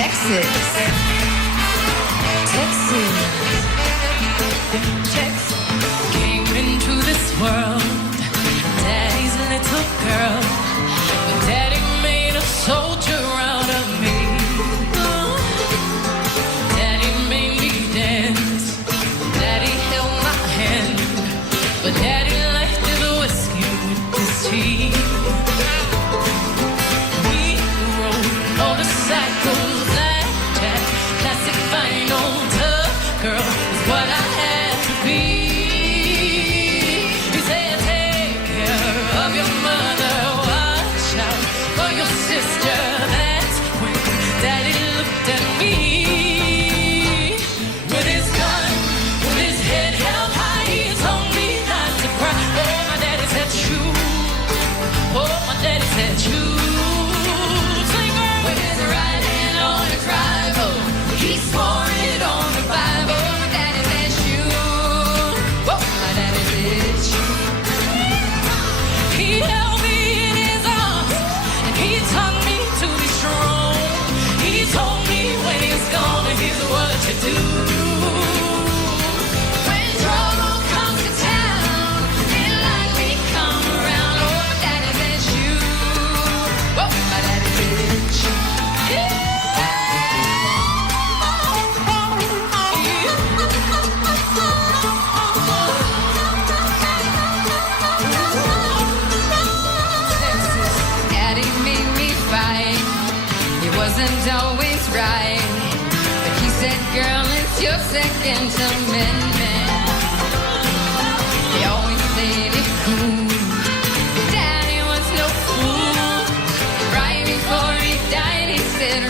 Texas. Came into this world, Daddy's little girl. But Daddy made a soldier out of me. Daddy made me dance. Daddy held my hand. But Daddy liked his whiskey with his tea. We rode motorcycles like that. Classic fine old tough girl is what I had to be. He said, take care of your mother, watch out for your sister. That's when Daddy looked at me. With his gun, with his head held high, he told me not to cry. Oh, my daddy said, shoot. Oh, my daddy said, shoot. Singer with his right hand on his rifle. He swore it on the Bible. My daddy said, shoot. Oh, my daddy said, shoot. He held me in his arms and he taught me to be strong. He told me when he's gone, here's what to do. When trouble comes to town, and like me come around, oh, my daddy said, shoot. Oh, my daddy said, shoot. Daddy made me fight. He wasn't always right, but he said, girl, it's your Second Amendment. He always played it cool. Daddy was no fool. Right before he died, he said,